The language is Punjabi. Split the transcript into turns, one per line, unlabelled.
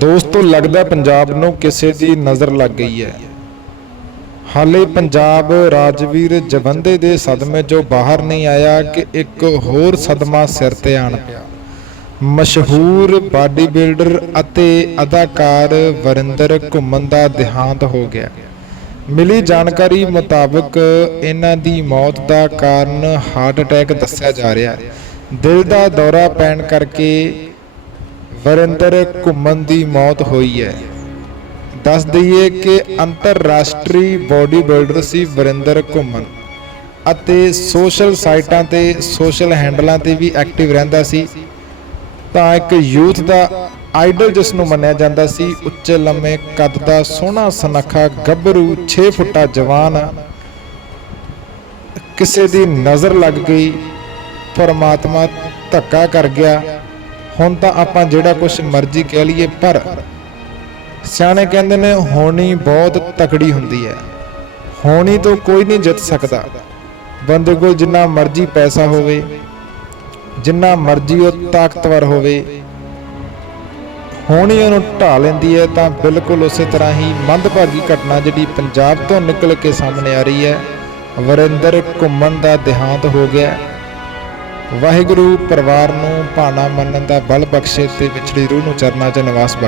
ਦੋਸਤੋ ਲੱਗਦਾ ਪੰਜਾਬ ਨੂੰ ਕਿਸੇ ਦੀ ਨਜ਼ਰ ਲੱਗ ਗਈ ਹੈ। ਹਾਲੇ ਪੰਜਾਬ ਰਾਜਵੀਰ ਜਵੰਦੇ ਦੇ ਸਦਮੇ ਜੋ ਬਾਹਰ ਨਹੀਂ ਆਇਆ ਕਿ ਇੱਕ ਹੋਰ ਸਦਮਾ ਸਿਰ ਤੇ ਆਣ ਪਿਆ। ਮਸ਼ਹੂਰ ਬਾਡੀ ਬਿਲਡਰ ਅਤੇ ਅਦਾਕਾਰ ਵਰਿੰਦਰ ਘੁੰਮਣ ਦਾ ਦੇਹਾਂਤ ਹੋ ਗਿਆ। ਮਿਲੀ ਜਾਣਕਾਰੀ ਮੁਤਾਬਕ ਇਹਨਾਂ ਦੀ ਮੌਤ ਦਾ ਕਾਰਨ ਹਾਰਟ ਅਟੈਕ ਦੱਸਿਆ ਜਾ ਰਿਹਾ। ਹੈ ਦਿਲ ਦਾ ਦੌਰਾ ਪੈਣ ਕਰਕੇ ਵਰਿੰਦਰ ਘੁੰਮਣ ਦੀ ਮੌਤ ਹੋਈ ਹੈ। ਦੱਸ ਦਈਏ ਕਿ ਅੰਤਰਰਾਸ਼ਟਰੀ ਬਾਡੀ ਬਿਲਡਰ ਸੀ ਵਰਿੰਦਰ ਘੁੰਮਣ ਅਤੇ ਸੋਸ਼ਲ ਸਾਈਟਾਂ ਤੇ, ਸੋਸ਼ਲ ਹੈਂਡਲਾਂ ਤੇ ਵੀ ਐਕਟਿਵ ਰਹਿੰਦਾ ਸੀ। ਤਾਂ ਇੱਕ ਯੂਥ ਦਾ ਆਈਡਲ ਜਿਸ ਨੂੰ ਮੰਨਿਆ ਜਾਂਦਾ ਸੀ, ਉੱਚੇ ਲੰਮੇ ਕੱਦ ਦਾ ਸੋਹਣਾ ਸੁਨੱਖਾ ਗੱਭਰੂ 6 ਫੁੱਟਾ ਜਵਾਨ ਕਿਸੇ ਦੀ ਨਜ਼ਰ ਲੱਗ ਗਈ, ਪਰਮਾਤਮਾ ਧੱਕਾ ਕਰ ਗਿਆ। ਹੁਣ ਤਾਂ ਆਪਾਂ ਜਿਹੜਾ ਕੁਝ ਮਰਜ਼ੀ ਕਹਿ ਲਈਏ, ਪਰ ਸਿਆਣੇ ਕਹਿੰਦੇ ਨੇ ਹੋਣੀ ਬਹੁਤ ਤਕੜੀ ਹੁੰਦੀ ਹੈ। ਹੋਣੀ ਤੋਂ ਕੋਈ ਨਹੀਂ ਜਿੱਤ ਸਕਦਾ। ਬੰਦੇ ਕੋਲ ਜਿੰਨਾ ਮਰਜ਼ੀ ਪੈਸਾ ਹੋਵੇ, ਜਿੰਨਾ ਮਰਜ਼ੀ ਉਹ ਤਾਕਤਵਰ ਹੋਵੇ, ਹੋਣੀ ਉਹਨੂੰ ਢਾ ਲੈਂਦੀ ਹੈ ਤਾਂ ਬਿਲਕੁਲ ਉਸੇ ਤਰ੍ਹਾਂ ਹੀ ਮੰਦਭਾਗੀ ਘਟਨਾ ਜਿਹੜੀ ਪੰਜਾਬ ਤੋਂ ਨਿਕਲ ਕੇ ਸਾਹਮਣੇ ਆ ਰਹੀ ਹੈ। ਵਰਿੰਦਰ ਘੁੰਮਣ ਦਾ ਦੇਹਾਂਤ ਹੋ ਗਿਆ। ਵਾਹਿਗੁਰੂ, ਪਰਿਵਾਰ ਨੂੰ ਭਾਣਾ ਮੰਨਣ ਦਾ ਬਲ ਬਖਸ਼ੇ ਤੇ ਵਿਛੜੀ ਰੂਹ ਨੂੰ ਚਰਨਾਂ 'ਚ ਨਿਵਾਸ ਬਖਸ਼ੇ।